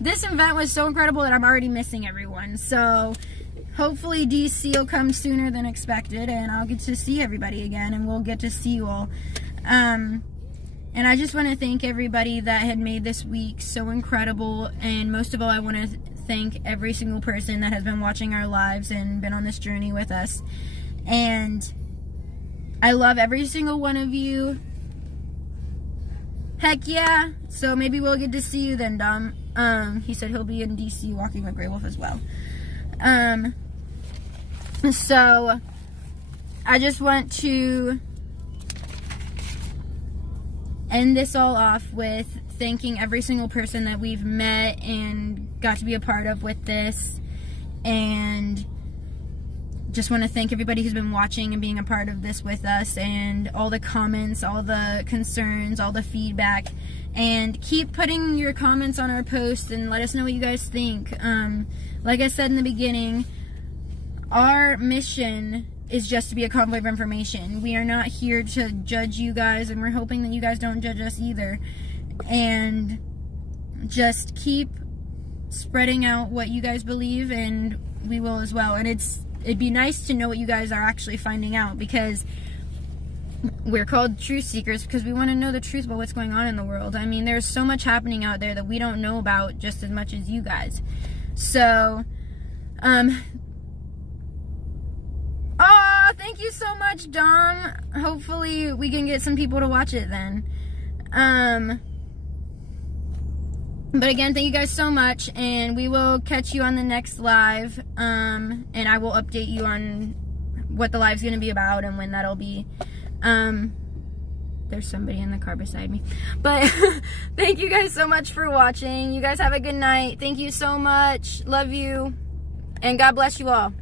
This event was so incredible that I'm already missing everyone. So hopefully DC will come sooner than expected, and I'll get to see everybody again, and we'll get to see you all. And I just want to thank everybody that had made this week so incredible. And most of all, I want to thank every single person that has been watching our lives and been on this journey with us. And I love every single one of you. Heck yeah. So maybe we'll get to see you then, Dom. He said he'll be in DC walking with Grey Wolf as well. So I just want to end this all off with thanking every single person that we've met and got to be a part of with this. And just want to thank everybody who's been watching and being a part of this with us, and all the comments, all the concerns, all the feedback. And keep putting your comments on our posts and let us know what you guys think. Like I said in the beginning, our mission is just to be a convoy of information. We are not here to judge you guys, and we're hoping that you guys don't judge us either. And just keep spreading out what you guys believe, and we will as well. And it'd be nice to know what you guys are actually finding out, because we're called truth seekers because we want to know the truth about what's going on in the world. I mean, there's so much happening out there that we don't know about just as much as you guys. So, thank you so much, Dom. Hopefully we can get some people to watch it then. But again, thank you guys so much, and we will catch you on the next live, and I will update you on what the live's going to be about and when that'll be. There's somebody in the car beside me. But thank you guys so much for watching. You guys have a good night. Thank you so much. Love you, and God bless you all.